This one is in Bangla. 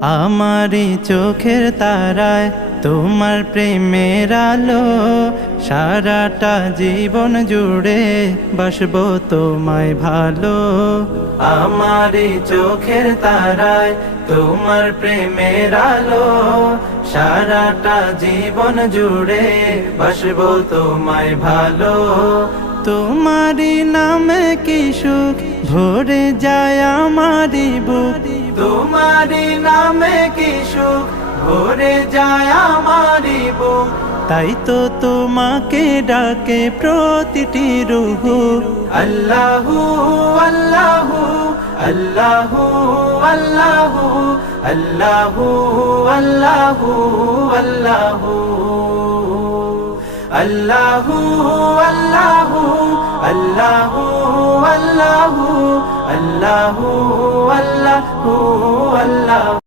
আমারি চোখের তারায় তোমার প্রেমের আলো, সারাটা জীবন জুড়ে বাসবো তোমায় ভালো। আমারি চোখের তারায় তোমার প্রেমের আলো, সারাটা জীবন জুড়ে বাসবো তোমায় ভালো। তোমারি নামে কি সুখ ভরে যায় আমারি বুক, তোমারি নামে কি সুখ ভরে যায় আমারি বুক। তাই তো তোমাকে ডাকে প্রতিটি রূহ। আল্লাহু আল্লাহু আল্লাহু আল্লাহু আল্লাহু আল্লাহু আল্লাহু আল্লাহু আল্লাহু আল্লাহু আল্লাহু আল্লাহু আল্লাহু আল্লাহু